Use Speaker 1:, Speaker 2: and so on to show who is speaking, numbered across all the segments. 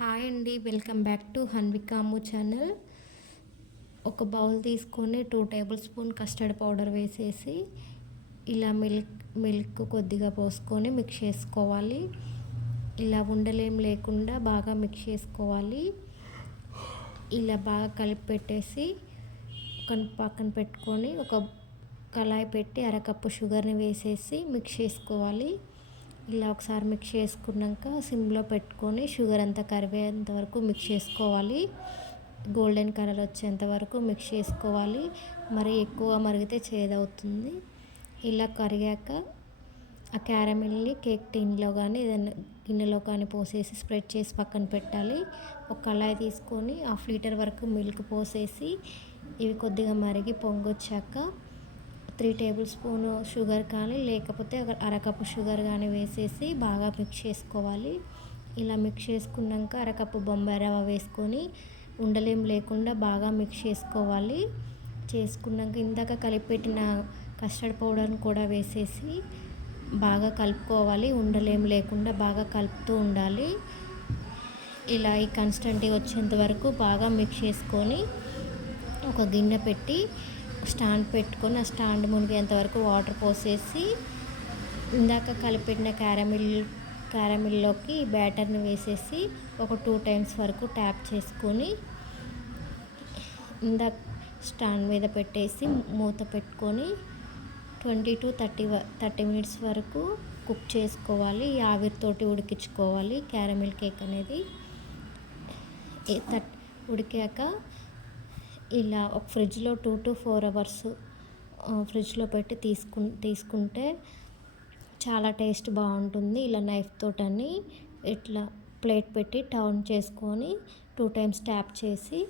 Speaker 1: Hi అండి welcome back to హన్వికాము channel. ఒక బౌల్ తీసుకొని two table spoon custard powder వేసేసి ఇలా మిల్క్ మిల్క్ కొద్దిగా పోసుకొని మిక్స్ చేసుకోవాలి. ఇలా ఉండలేం లేకుండా బాగా మిక్స్ చేసుకోవాలి. ఇలా బాగా కలిపి పెట్టేసి పక్కన పెట్టుకొని ఒక కళాయి పెట్టి అరకప్పు షుగర్ని వేసేసి మిక్స్ చేసుకోవాలి. ఇలా ఒకసారి మిక్స్ చేసుకున్నాక సిమ్లో పెట్టుకొని షుగర్ అంతా కరివేంత వరకు మిక్స్ చేసుకోవాలి. గోల్డెన్ కలర్ వచ్చేంత వరకు మిక్స్ చేసుకోవాలి. మరి ఎక్కువ మరిగితే చేదవుతుంది. ఇలా కరిగాక ఆ క్యారమిల్ని కేక్ టిన్లో కానీ ఏదైనా గిన్నెలో కానీ పోసేసి స్ప్రెడ్ చేసి పక్కన పెట్టాలి. ఒక కళాయి తీసుకొని హాఫ్ లీటర్ వరకు మిల్క్ పోసేసి ఇవి కొద్దిగా మరిగి పొంగొచ్చాక త్రీ టేబుల్ స్పూన్ షుగర్ కానీ లేకపోతే ఒక అరకప్పు షుగర్ కానీ వేసేసి బాగా మిక్స్ చేసుకోవాలి. ఇలా మిక్స్ చేసుకున్నాక అరకప్పు బొంబాయి రవ్వ వేసుకొని ఉండలేం లేకుండా బాగా మిక్స్ చేసుకోవాలి. చేసుకున్నాక ఇందాక కలిపెట్టిన కస్టర్డ్ పౌడర్ని కూడా వేసేసి బాగా కలుపుకోవాలి. ఉండలేం లేకుండా బాగా కలుపుతూ ఉండాలి. ఇలా ఈ కన్స్టెంట్గా వచ్చేంత వరకు బాగా మిక్స్ చేసుకొని ఒక గిన్నె పెట్టి స్టాండ్ పెట్టుకొని ఆ స్టాండ్ మునిగేంత వరకు వాటర్ పోసేసి ఇందాక కలిపెట్టిన క్యారమిల్ క్యారమిల్లోకి బ్యాటర్ని వేసేసి ఒక టూ టైమ్స్ వరకు ట్యాప్ చేసుకొని ఇందాక స్టాండ్ మీద పెట్టేసి మూత పెట్టుకొని twenty to thirty thirty minutes వరకు కుక్ చేసుకోవాలి. ఆవిరితోటి ఉడికించుకోవాలి క్యారమిల్ కేక్ అనేది. ఉడికాక ఇలా ఒక ఫ్రిడ్జ్లో టూ టు ఫోర్ అవర్స్ ఫ్రిడ్జ్లో పెట్టి తీసుకు తీసుకుంటే చాలా టేస్ట్ బాగుంటుంది. ఇలా నైఫ్ తోటని ఇట్లా ప్లేట్ పెట్టి టర్న్ చేసుకొని టూ టైమ్స్ ట్యాప్ చేసి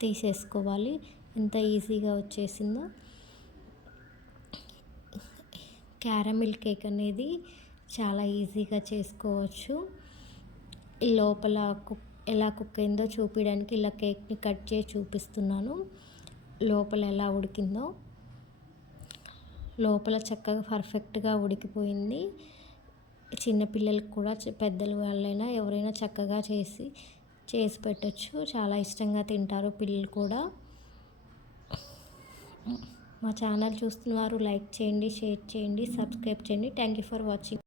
Speaker 1: తీసేసుకోవాలి. ఎంత ఈజీగా వచ్చేసిందో. క్యారమిల్ కేక్ అనేది చాలా ఈజీగా చేసుకోవచ్చు. లోపల కుక్ ఎలా కుక్ అయిందో చూపించడానికి ఇలా కేక్ని కట్ చేసి చూపిస్తున్నాను. లోపల ఎలా ఉడికిందో. లోపల చక్కగా పర్ఫెక్ట్గా ఉడికిపోయింది. చిన్నపిల్లలకు కూడా పెద్దలు వాళ్ళైనా ఎవరైనా చక్కగా చేసి చేసి పెట్టచ్చు. చాలా ఇష్టంగా తింటారు పిల్లలు కూడా. మా ఛానల్ చూస్తున్నవారు లైక్ చేయండి షేర్ చేయండి సబ్స్క్రైబ్ చేయండి. Thank you for watching.